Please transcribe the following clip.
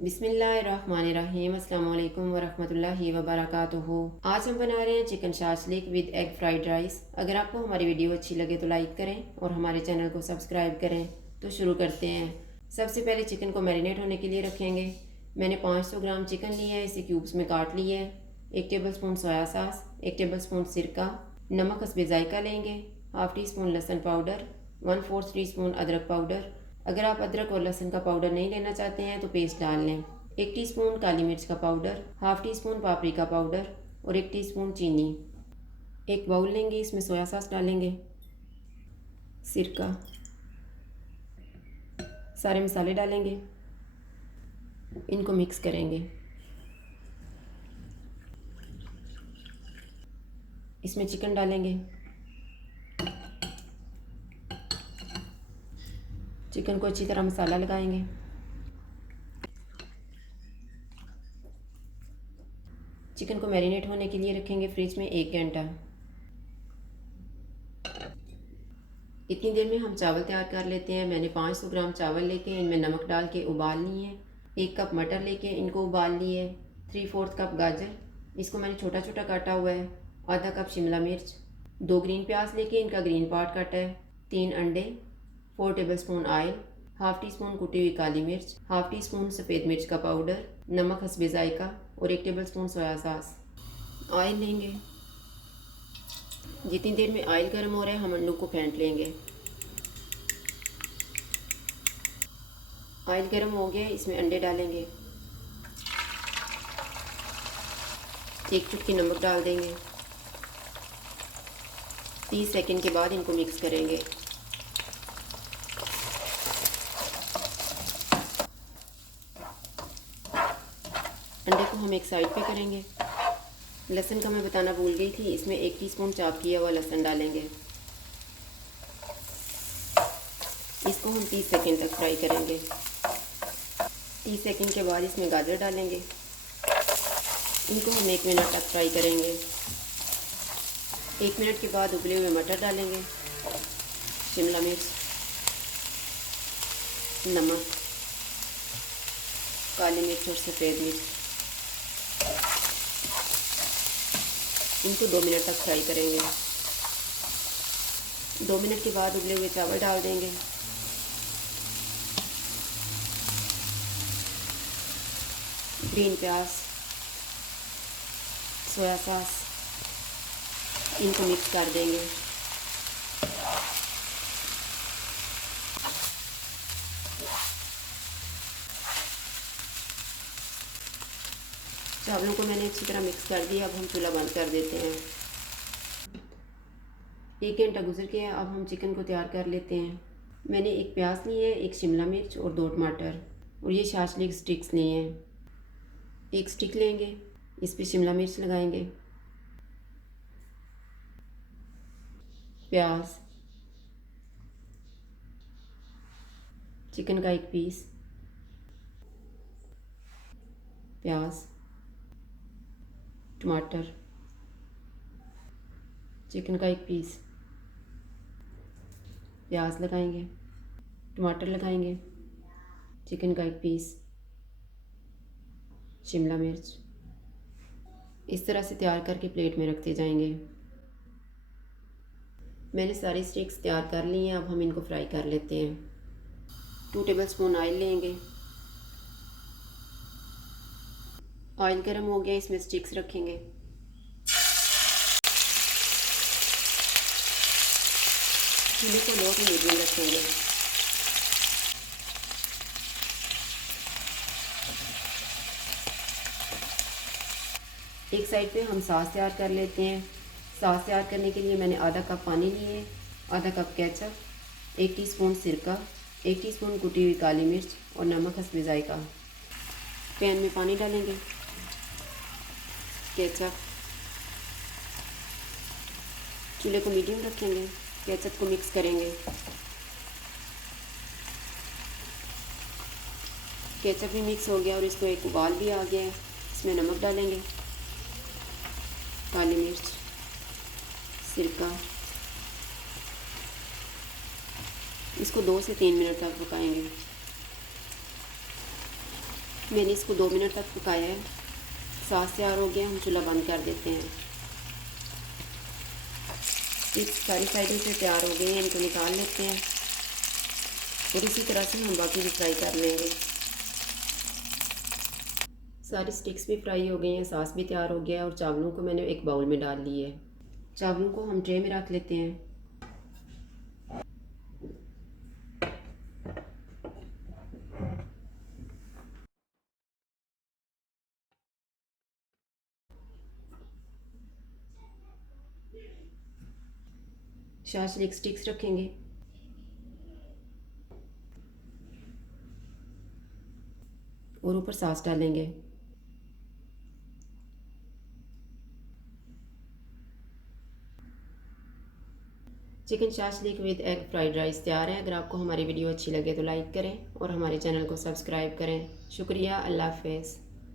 बिस्मिल्लाहिर्रहमानिर्रहीम अस्सलाम वालेकुम वरहमतुल्लाहि वबरकातुहू। आज हम बना रहे हैं chicken shashlik with egg fried rice. अगर आपको हमारी वीडियो अच्छी लगे तो लाइक करें और हमारे चैनल को सब्सक्राइब करें। तो शुरू करते हैं। सबसे पहले चिकन को मैरिनेट होने के लिए रखेंगे। मैंने 500 ग्राम चिकन लिया है, इसे क्यूब्स में काट लिया है। 1 table spoon soya sauce, 1 table spoon सिरका, नमक हस्बे जायका लेंगे, हाफ़ टी स्पून लहसुन पाउडर, 1/4 टी स्पून अदरक पाउडर। अगर आप अदरक और लहसुन का पाउडर नहीं लेना चाहते हैं तो पेस्ट डाल लें। 1 टीस्पून काली मिर्च का पाउडर, हाफ़ टी स्पून पापरिका पाउडर और 1 टीस्पून चीनी। एक बाउल लेंगे, इसमें सोया सॉस डालेंगे, सिरका, सारे मसाले डालेंगे, इनको मिक्स करेंगे। इसमें चिकन डालेंगे, चिकन को अच्छी तरह मसाला लगाएंगे। चिकन को मैरिनेट होने के लिए रखेंगे फ्रिज में 1 घंटा। इतनी देर में हम चावल तैयार कर लेते हैं। मैंने 500 ग्राम चावल लेके इनमें नमक डाल के उबाल लिए हैं। 1 कप मटर लेके इनको उबाल लिए। 3/4 कप गाजर, इसको मैंने छोटा छोटा काटा हुआ है। आधा कप शिमला मिर्च, 2 ग्रीन प्याज लेके इनका ग्रीन पार्ट काटा है। 3 अंडे, 4 टेबल स्पून ऑयल, हाफ़ टी स्पून कुटी हुई काली मिर्च, हाफ़ टी स्पून सफ़ेद मिर्च का पाउडर, नमक हस्बे जायका और 1 table spoon soya sauce. Oil लेंगे। जितनी देर में ऑयल गर्म हो रहा है हम अंडों को फेंट लेंगे। ऑयल गर्म हो गया, इसमें अंडे डालेंगे। 1 चुटकी नमक डाल देंगे। 30 सेकंड के बाद इनको मिक्स करेंगे। अंडे को हम एक साइड पे करेंगे। लहसुन का मैं बताना भूल गई थी, इसमें 1 टीस्पून चॉप किया हुआ लहसुन डालेंगे। इसको हम 30 सेकंड तक फ्राई करेंगे। 30 सेकंड के बाद इसमें गाजर डालेंगे। इनको हम 1 मिनट तक फ्राई करेंगे। 1 मिनट के बाद उबले हुए मटर डालेंगे, शिमला मिर्च, नमक, काली मिर्च और सफ़ेद मिर्च। इनको 2 मिनट तक फ्राई करेंगे। 2 मिनट के बाद उबले हुए चावल डाल देंगे। ग्रीन प्याज, सोया सॉस, इनको मिक्स कर देंगे। चावलों को मैंने अच्छी तरह मिक्स कर दिया। अब हम चूल्हा बंद कर देते हैं। 1 घंटा गुजर गया, अब हम चिकन को तैयार कर लेते हैं। मैंने 1 प्याज ली है, 1 शिमला मिर्च और 2 टमाटर और ये शाशलिक स्टिक्स लिए हैं। 1 स्टिक लेंगे, इस पर शिमला मिर्च लगाएंगे, प्याज, चिकन का 1 पीस, प्याज, टमाटर, चिकन का 1 पीस, प्याज लगाएंगे, टमाटर लगाएंगे, चिकन का 1 पीस, शिमला मिर्च। इस तरह से तैयार करके प्लेट में रखते जाएंगे। मैंने सारी स्टिक्स तैयार कर ली हैं। अब हम इनको फ्राई कर लेते हैं। 2 टेबल स्पून ऑयल लेंगे। ऑयल गर्म हो गया, इसमें स्टिक्स रखेंगे। चूल्हे को लो टू मीडियम रखेंगे। एक साइड पे हम सॉस तैयार कर लेते हैं। सॉस तैयार करने के लिए मैंने आधा कप पानी लिए, आधा कप केचप, 1 टीस्पून सिरका, 1 टीस्पून कुटी हुई काली मिर्च और नमक हस्बे जायका। पैन में पानी डालेंगे, केचप, चूल्हे को मीडियम रखेंगे, केचप को मिक्स करेंगे। केचप भी मिक्स हो गया और इसको एक उबाल भी आ गया है। इसमें नमक डालेंगे, काली मिर्च, सिरका, इसको 2 से 3 मिनट तक पकाएंगे। मैंने इसको 2 मिनट तक पकाया है। सॉस तैयार हो गया, हम चूल्हा बंद कर देते हैं। इस सारी साइडों से तैयार हो गए हैं, इनको निकाल लेते हैं और इसी तरह से हम बाकी भी फ्राई कर लेंगे। सारी स्टिक्स भी फ्राई हो गई हैं, सॉस भी तैयार हो गया है और चावलों को मैंने एक बाउल में डाल लिया है। चावलों को हम ट्रे में रख लेते हैं। शाश लीक स्टिक्स रखेंगे और ऊपर सॉस डालेंगे। Chicken shashlik with egg fried rice तैयार है। अगर आपको हमारी वीडियो अच्छी लगे तो लाइक करें और हमारे चैनल को सब्सक्राइब करें। शुक्रिया, अल्लाह हाफ़िज़।